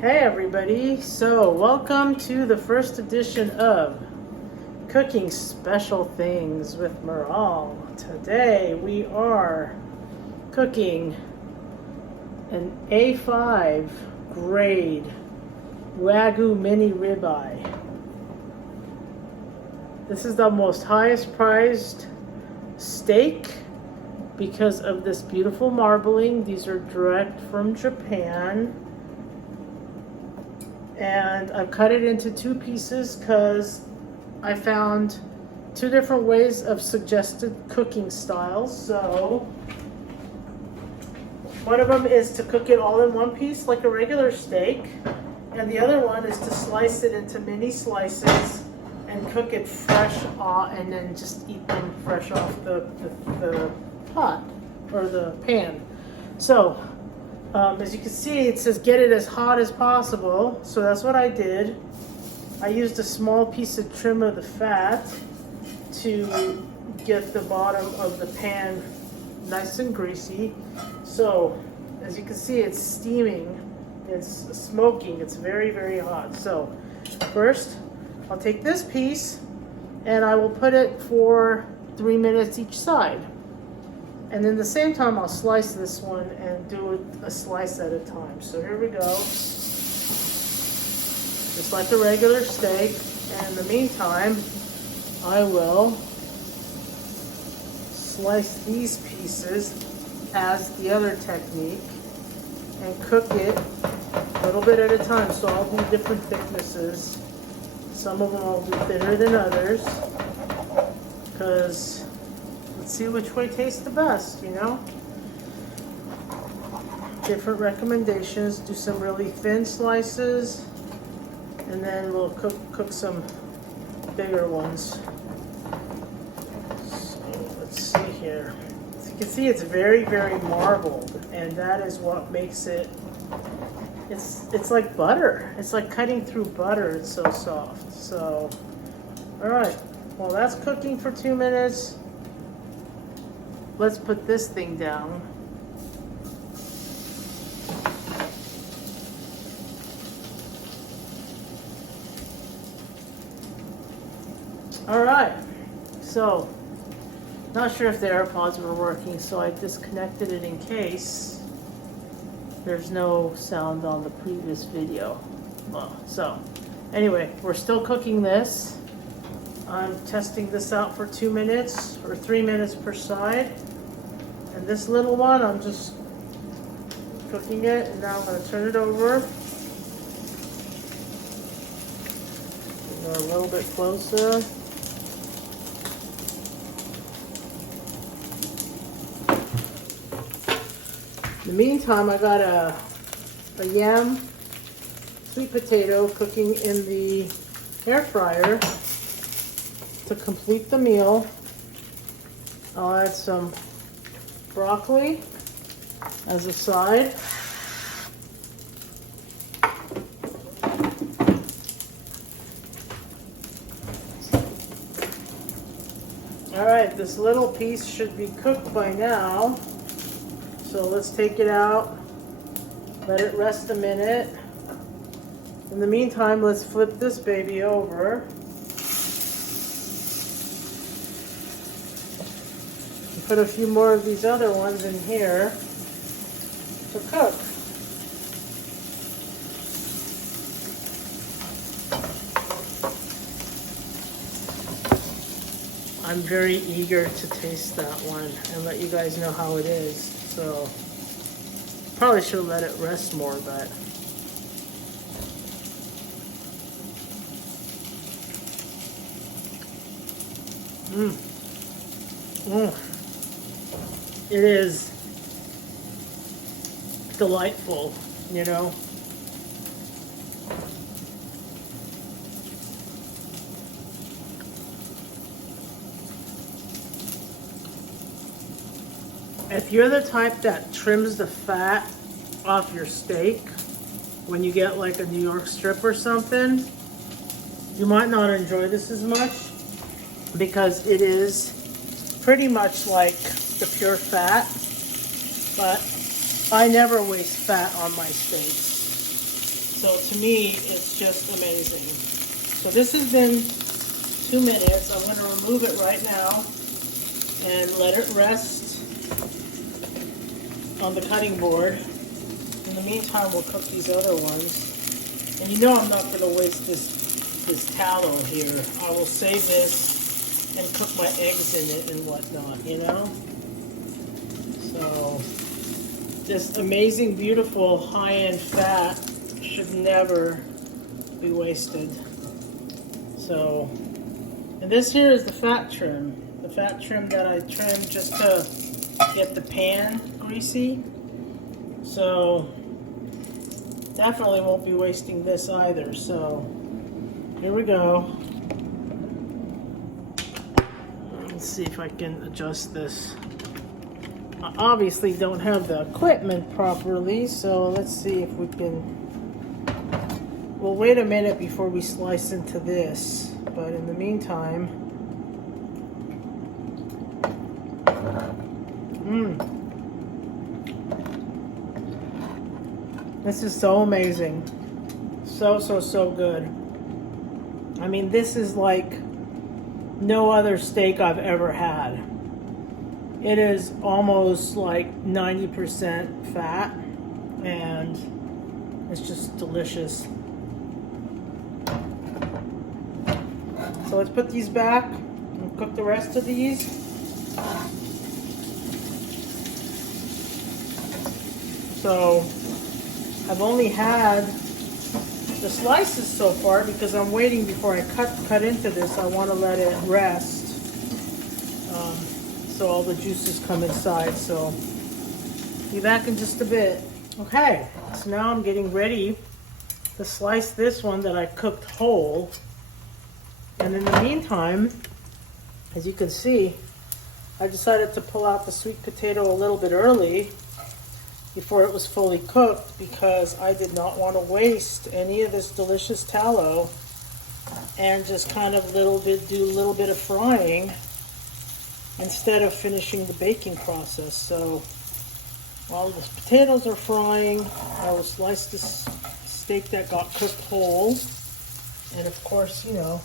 Hey everybody, so welcome to the first edition of Cooking Special Things with Meral. Today we are cooking an A5 grade wagyu mini ribeye. This is the most highest priced steak because of this beautiful marbling. These are direct from Japan. And I've cut it into two pieces because I found two different ways of suggested cooking styles. So one of them is to cook it all in one piece like a regular steak, and the other one is to slice it into mini slices and cook it fresh and then just eat them fresh off the pot or the pan. So as you can see, it says get it as hot as possible, so that's what I did. I used a small piece of trim of the fat to get the bottom of the pan nice and greasy. So as you can see, it's steaming, it's smoking, it's very, very hot. So first, I'll take this piece and I will put it for 3 minutes each side. And then the same time, I'll slice this one and do it a slice at a time. So here we go. Just like a regular steak. And in the meantime, I will slice these pieces as the other technique and cook it a little bit at a time. So I'll do different thicknesses. Some of them I'll do thinner than others because let's see which way tastes the best, you know? Different recommendations. Do some really thin slices, and then we'll cook some bigger ones. So let's see here. As you can see, it's very, very marbled, and that is what makes it, it's like butter. It's like cutting through butter. It's so soft. So, all right. Well, that's cooking for 2 minutes. Let's put this thing down. All right, so not sure if the AirPods were working, so I disconnected it in case there's no sound on the previous video. Well, so anyway, we're still cooking this. I'm testing this out for 2 minutes or 3 minutes per side. And this little one, I'm just cooking it, and now I'm going to turn it over. Go a little bit closer. In the meantime, I got a yam sweet potato cooking in the air fryer to complete the meal. I'll add some broccoli as a side. All right, this little piece should be cooked by now. So let's take it out, let it rest a minute. In the meantime, let's flip this baby over. Put a few more of these other ones in here to cook. I'm very eager to taste that one and let you guys know how it is. So probably should let it rest more, but it is delightful, you know. If you're the type that trims the fat off your steak when you get like a New York strip or something, you might not enjoy this as much because it is pretty much like the pure fat, but I never waste fat on my steaks. So to me, it's just amazing. So this has been 2 minutes. I'm going to remove it right now and let it rest on the cutting board. In the meantime, we'll cook these other ones. And you know I'm not going to waste this tallow here. I will save this and cook my eggs in it and whatnot, you know? So this amazing, beautiful, high-end fat should never be wasted. So, and this here is the fat trim. The fat trim that I trimmed just to get the pan greasy. So definitely won't be wasting this either. So here we go. Let's see if I can adjust this. I obviously don't have the equipment properly, so let's see if we can. We'll wait a minute before we slice into this, but in the meantime, this is so amazing. So good. I mean, this is like no other steak I've ever had. It is almost like 90% fat, and it's just delicious. So let's put these back and cook the rest of these. So I've only had the slices so far because I'm waiting before I cut into this. I want to let it rest so all the juices come inside. So be back in just a bit. Okay, so now I'm getting ready to slice this one that I cooked whole. And in the meantime, as you can see, I decided to pull out the sweet potato a little bit early before it was fully cooked because I did not want to waste any of this delicious tallow and just kind of do a little bit of frying instead of finishing the baking process. So while the potatoes are frying, I will slice this steak that got cooked whole, and of course, you know,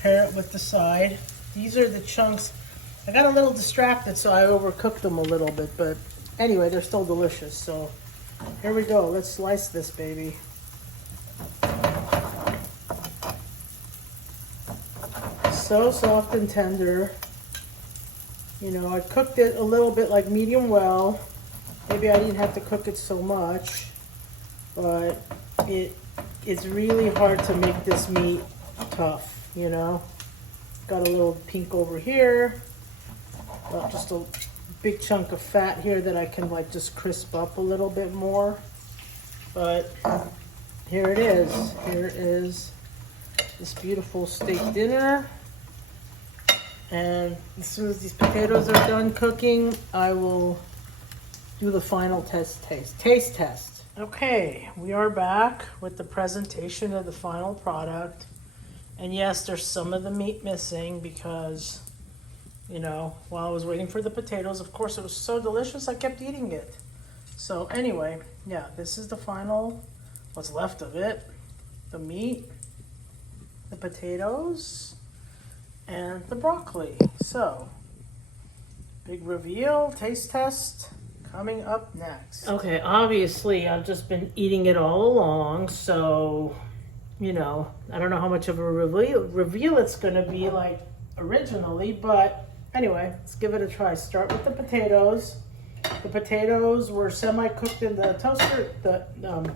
pair it with the side. These are the chunks. I got a little distracted, so I overcooked them a little bit, but anyway, they're still delicious. So here we go. Let's slice this baby. So soft and tender. You know, I cooked it a little bit like medium well. Maybe I didn't have to cook it so much, but it's really hard to make this meat tough, you know. Got a little pink over here. Well, just a big chunk of fat here that I can like just crisp up a little bit more. But here it is. Here is this beautiful steak dinner. And as soon as these potatoes are done cooking, I will do the final taste test. Okay, we are back with the presentation of the final product. And yes, there's some of the meat missing because, you know, while I was waiting for the potatoes, of course it was so delicious I kept eating it. So anyway, yeah, this is the final, what's left of it. The meat, the potatoes, and the broccoli. So, big reveal, taste test, coming up next. Okay, obviously I've just been eating it all along, so, you know, I don't know how much of a reveal it's gonna be like originally, but anyway, let's give it a try. Start with the potatoes. The potatoes were semi-cooked in the toaster, the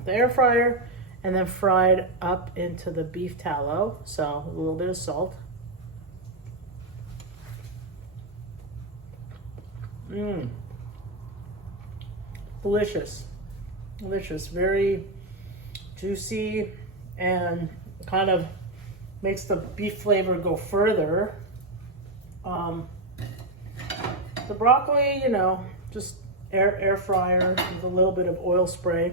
air fryer, and then fried up into the beef tallow. So a little bit of salt. Delicious. Delicious. Very juicy and kind of makes the beef flavor go further. The broccoli, you know, just air fryer with a little bit of oil spray.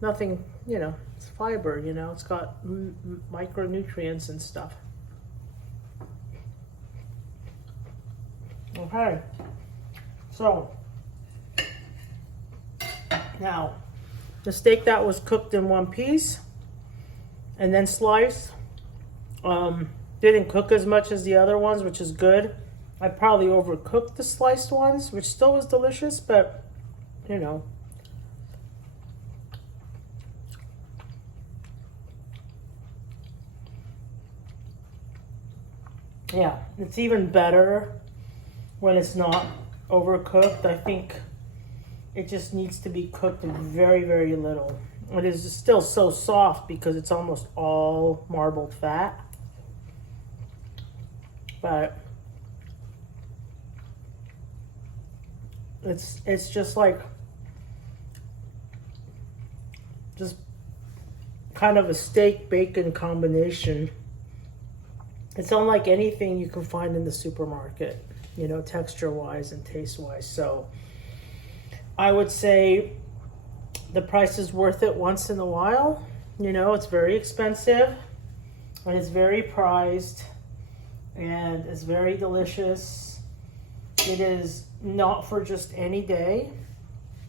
Nothing, you know, it's fiber, you know, it's got micronutrients and stuff. Okay, so now the steak that was cooked in one piece and then sliced. Didn't cook as much as the other ones, which is good. I probably overcooked the sliced ones, which still was delicious, but you know. Yeah, it's even better when it's not overcooked. I think it just needs to be cooked very, very little. It is still so soft because it's almost all marbled fat. But it's just like just kind of a steak bacon combination. It's unlike anything you can find in the supermarket, you know, texture wise and taste wise. So I would say the price is worth it once in a while. You know, it's very expensive and it's very prized and it's very delicious. It is not for just any day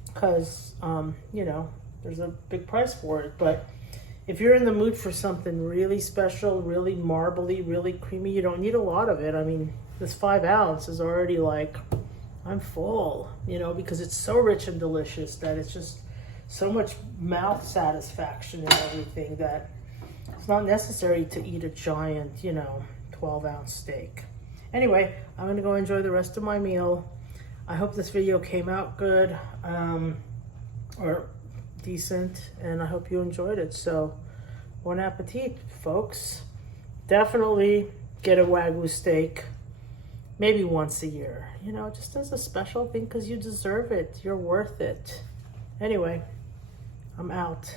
because, you know, there's a big price for it. But if you're in the mood for something really special, really marbly, really creamy, you don't need a lot of it. I mean, this 5 ounce is already like, I'm full, you know, because it's so rich and delicious that it's just so much mouth satisfaction and everything that it's not necessary to eat a giant, you know, 12-ounce steak. Anyway, I'm gonna go enjoy the rest of my meal. I hope this video came out good or decent, and I hope you enjoyed it. So bon appetit, folks. Definitely get a wagyu steak maybe once a year, you know, just as a special thing because you deserve it. You're worth it. Anyway, I'm out.